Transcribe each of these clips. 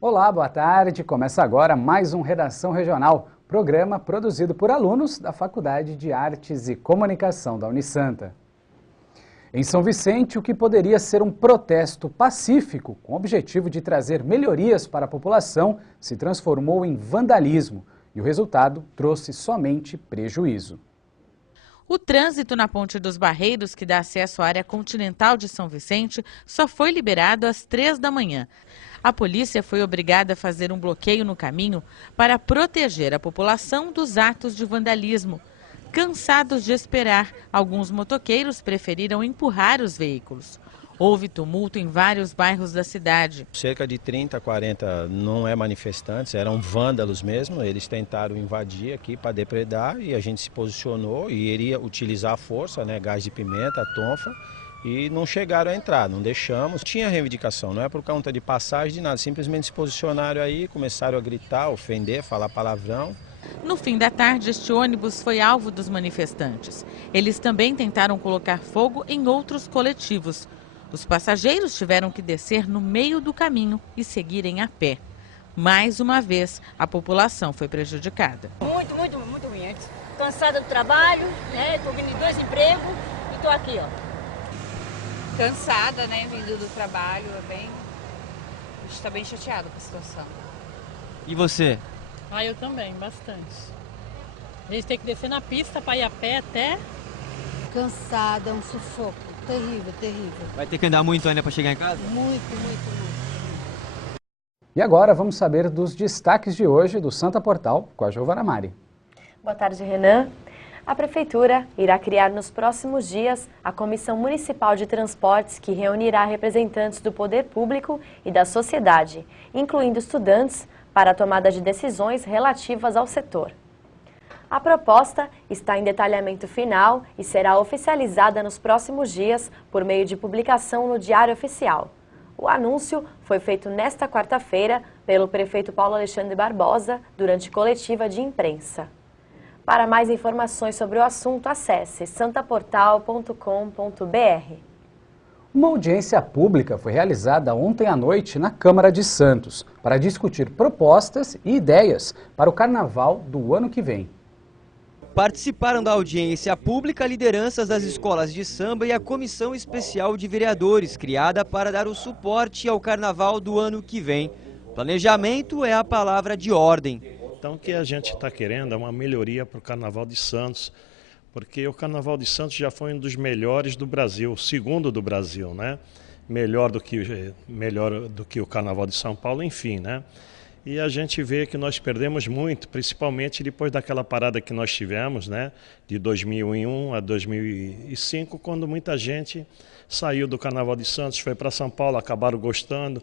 Olá, boa tarde. Começa agora mais um Redação Regional, programa produzido por alunos da Faculdade de Artes e Comunicação da Unisanta. Em São Vicente, o que poderia ser um protesto pacífico com o objetivo de trazer melhorias para a população se transformou em vandalismo e o resultado trouxe somente prejuízo. O trânsito na Ponte dos Barreiros, que dá acesso à área continental de São Vicente, só foi liberado às 3 da manhã. A polícia foi obrigada a fazer um bloqueio no caminho para proteger a população dos atos de vandalismo. Cansados de esperar, alguns motoqueiros preferiram empurrar os veículos. Houve tumulto em vários bairros da cidade. Cerca de 30, 40 não é manifestantes, eram vândalos mesmo. Eles tentaram invadir aqui para depredar e a gente se posicionou e iria utilizar a força, né, gás de pimenta, tonfa, e não chegaram a entrar, não deixamos. Tinha reivindicação, não é por conta de passagem de nada, simplesmente se posicionaram aí, começaram a gritar, ofender, falar palavrão. No fim da tarde, este ônibus foi alvo dos manifestantes. Eles também tentaram colocar fogo em outros coletivos. Os passageiros tiveram que descer no meio do caminho e seguirem a pé. Mais uma vez, a população foi prejudicada. Muito ruim. Cansada do trabalho, né? Estou vindo de 2 empregos e estou aqui, ó. Cansada, né? Vindo do trabalho, a gente está bem chateado com a situação. E você? Eu também, bastante. A gente tem que descer na pista para ir a pé até. Cansada, é um sufoco. Terrível. Vai ter que andar muito ainda para chegar em casa? Muito. E agora vamos saber dos destaques de hoje do Santa Portal com a Giovana Mari. Boa tarde, Renan. A Prefeitura irá criar nos próximos dias a Comissão Municipal de Transportes, que reunirá representantes do poder público e da sociedade, incluindo estudantes, para a tomada de decisões relativas ao setor. A proposta está em detalhamento final e será oficializada nos próximos dias por meio de publicação no Diário Oficial. O anúncio foi feito nesta quarta-feira pelo prefeito Paulo Alexandre Barbosa durante coletiva de imprensa. Para mais informações sobre o assunto, acesse santaportal.com.br. Uma audiência pública foi realizada ontem à noite na Câmara de Santos para discutir propostas e ideias para o Carnaval do ano que vem. Participaram da audiência pública lideranças das escolas de samba e a comissão especial de vereadores, criada para dar o suporte ao Carnaval do ano que vem. Planejamento é a palavra de ordem. Então o que a gente está querendo é uma melhoria para o Carnaval de Santos, porque o Carnaval de Santos já foi um dos melhores do Brasil, o segundo do Brasil, né? Melhor do que o Carnaval de São Paulo, enfim, né? E a gente vê que nós perdemos muito, principalmente depois daquela parada que nós tivemos, né? De 2001 a 2005, quando muita gente saiu do Carnaval de Santos, foi para São Paulo, acabaram gostando.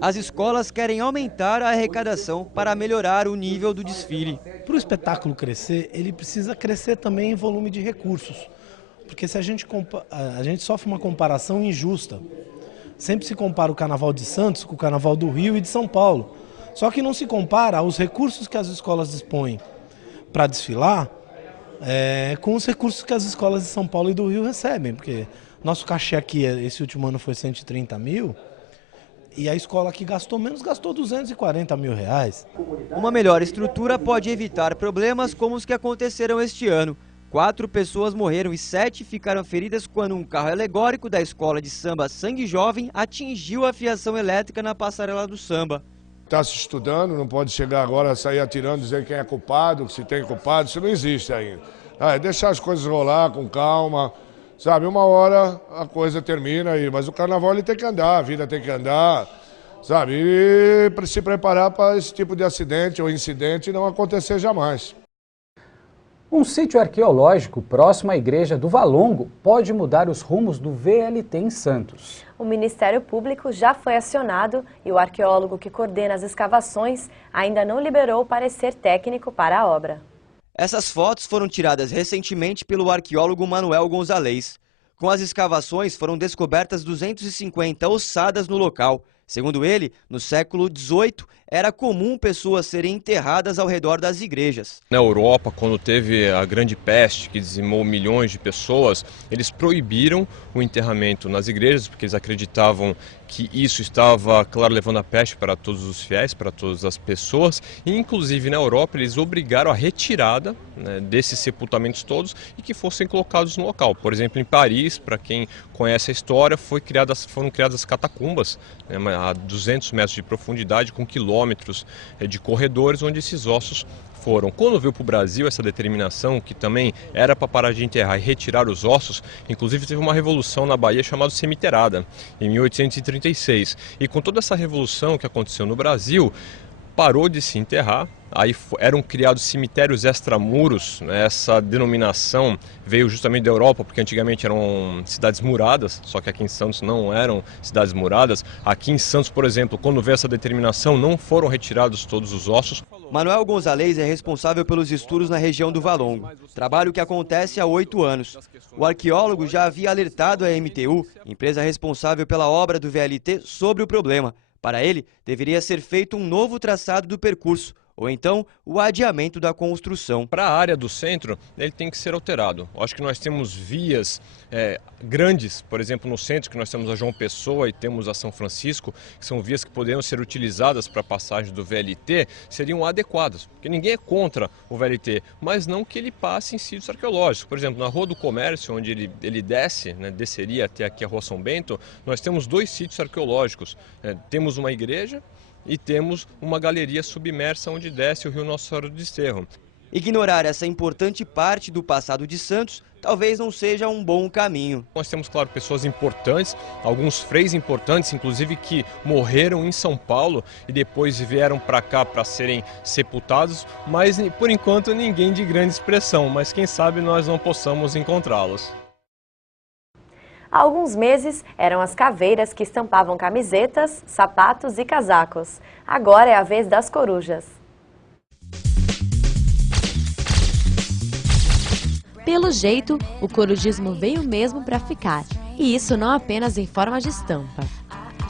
As escolas querem aumentar a arrecadação para melhorar o nível do desfile. Para o espetáculo crescer, ele precisa crescer também em volume de recursos. Porque se a gente sofre uma comparação injusta. Sempre se compara o Carnaval de Santos com o Carnaval do Rio e de São Paulo. Só que não se compara os recursos que as escolas dispõem para desfilar com os recursos que as escolas de São Paulo e do Rio recebem. Porque nosso cachê aqui, esse último ano, foi 130 mil e a escola que gastou menos gastou 240 mil reais. Uma melhor estrutura pode evitar problemas como os que aconteceram este ano. 4 pessoas morreram e 7 ficaram feridas quando um carro alegórico da escola de samba Sangue Jovem atingiu a fiação elétrica na passarela do samba. Está se estudando, não pode chegar agora, sair atirando, dizer quem é culpado, se tem culpado, isso não existe ainda. Deixar as coisas rolar com calma, sabe, uma hora a coisa termina aí, mas o carnaval ele tem que andar, a vida tem que andar, sabe, e se preparar para esse tipo de acidente ou incidente não acontecer jamais. Um sítio arqueológico próximo à igreja do Valongo pode mudar os rumos do VLT em Santos. O Ministério Público já foi acionado e o arqueólogo que coordena as escavações ainda não liberou o parecer técnico para a obra. Essas fotos foram tiradas recentemente pelo arqueólogo Manuel Gonzalez. Com as escavações foram descobertas 250 ossadas no local. Segundo ele, no século XVIII, era comum pessoas serem enterradas ao redor das igrejas. Na Europa, quando teve a grande peste que dizimou milhões de pessoas, eles proibiram o enterramento nas igrejas, porque eles acreditavam que isso estava, claro, levando a peste para todos os fiéis, para todas as pessoas. E, inclusive, na Europa, eles obrigaram a retirada, né, desses sepultamentos todos e que fossem colocados no local. Por exemplo, em Paris, para quem conhece a história, foram criadas catacumbas, né, a 200 metros de profundidade, com quilômetros de corredores, onde esses ossos foram. Quando veio para o Brasil essa determinação, que também era para parar de enterrar e retirar os ossos, inclusive teve uma revolução na Bahia chamada Cemiterada, em 1836. E com toda essa revolução que aconteceu no Brasil, parou de se enterrar, aí eram criados cemitérios extramuros, né? Essa denominação veio justamente da Europa, porque antigamente eram cidades muradas, só que aqui em Santos não eram cidades muradas. Aqui em Santos, por exemplo, quando veio essa determinação, não foram retirados todos os ossos. Manuel Gonzalez é responsável pelos estudos na região do Valongo, trabalho que acontece há 8 anos. O arqueólogo já havia alertado a MTU, empresa responsável pela obra do VLT, sobre o problema. Para ele, deveria ser feito um novo traçado do percurso, ou então o adiamento da construção. Para a área do centro, ele tem que ser alterado. Acho que nós temos vias grandes, por exemplo, no centro, que nós temos a João Pessoa e temos a São Francisco, que são vias que poderiam ser utilizadas para a passagem do VLT, seriam adequadas. Porque ninguém é contra o VLT, mas não que ele passe em sítios arqueológicos. Por exemplo, na Rua do Comércio, onde ele desce, né, desceria até aqui a Rua São Bento, nós temos 2 sítios arqueológicos. Temos uma igreja e temos uma galeria submersa onde desce o Rio Nossa Senhora do Desterro. Ignorar essa importante parte do passado de Santos talvez não seja um bom caminho. Nós temos, claro, pessoas importantes, alguns freis importantes, inclusive que morreram em São Paulo e depois vieram para cá para serem sepultados, mas por enquanto ninguém de grande expressão, mas quem sabe nós não possamos encontrá-los. Há alguns meses, eram as caveiras que estampavam camisetas, sapatos e casacos. Agora é a vez das corujas. Pelo jeito, o corujismo veio mesmo para ficar. E isso não apenas em forma de estampa.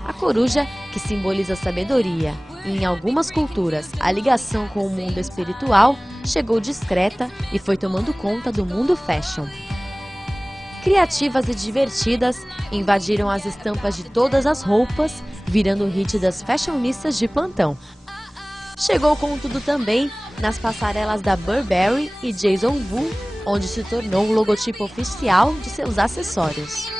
A coruja, que simboliza sabedoria e, em algumas culturas, a ligação com o mundo espiritual, chegou discreta e foi tomando conta do mundo fashion. Criativas e divertidas, invadiram as estampas de todas as roupas, virando o hit das fashionistas de plantão. Chegou com tudo também nas passarelas da Burberry e Jason Wu, onde se tornou o logotipo oficial de seus acessórios.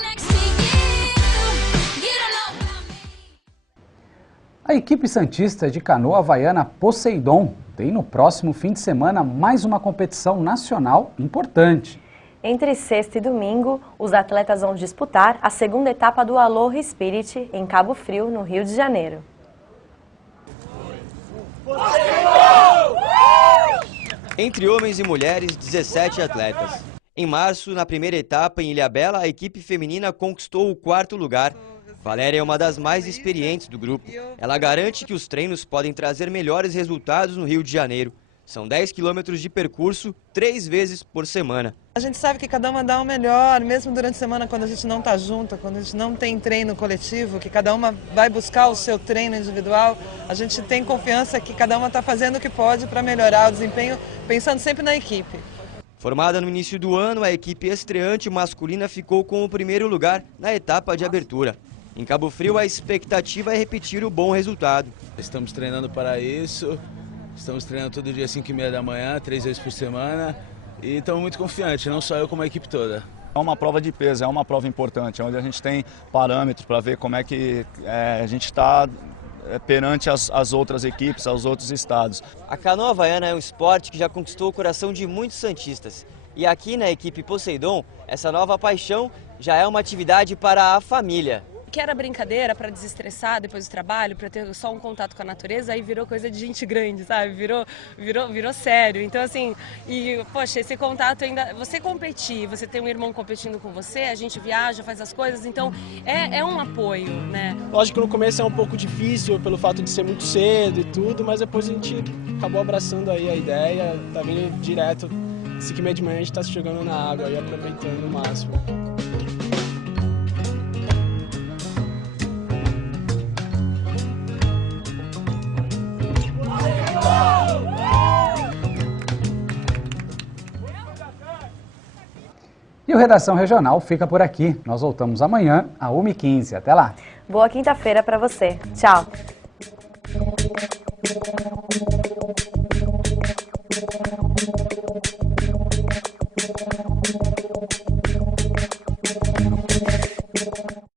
A equipe santista de canoa havaiana Poseidon tem no próximo fim de semana mais uma competição nacional importante. Entre sexta e domingo, os atletas vão disputar a segunda etapa do Aloha Spirit em Cabo Frio, no Rio de Janeiro. Entre homens e mulheres, 17 atletas. Em março, na primeira etapa em Ilhabela, a equipe feminina conquistou o 4º lugar. Valéria é uma das mais experientes do grupo. Ela garante que os treinos podem trazer melhores resultados no Rio de Janeiro. São 10 quilômetros de percurso, 3 vezes por semana. A gente sabe que cada uma dá o melhor, mesmo durante a semana, quando a gente não está junto, quando a gente não tem treino coletivo, que cada uma vai buscar o seu treino individual. A gente tem confiança que cada uma está fazendo o que pode para melhorar o desempenho, pensando sempre na equipe. Formada no início do ano, a equipe estreante masculina ficou com o 1º lugar na etapa de abertura. Em Cabo Frio, a expectativa é repetir o bom resultado. Estamos treinando para isso. Estamos treinando todo dia às 5h30 da manhã, 3 vezes por semana, e estamos muito confiantes, não só eu como a equipe toda. É uma prova de peso, é uma prova importante, onde a gente tem parâmetros para ver como é que a gente está perante as outras equipes, aos outros estados. A canoa havaiana é um esporte que já conquistou o coração de muitos santistas. E aqui na equipe Poseidon, essa nova paixão já é uma atividade para a família. Que era brincadeira para desestressar depois do trabalho, para ter só um contato com a natureza, aí virou coisa de gente grande, sabe? Virou sério. Então, assim, e, poxa, esse contato ainda... Você competir, você tem um irmão competindo com você, a gente viaja, faz as coisas, então é um apoio, né? Lógico que no começo é um pouco difícil pelo fato de ser muito cedo e tudo, mas depois a gente acabou abraçando aí a ideia, tá vindo direto. 5h30 de manhã a gente tá se jogando na água e aproveitando o máximo. E o Redação Regional fica por aqui. Nós voltamos amanhã, às 1h15. Até lá. Boa quinta-feira para você. Tchau.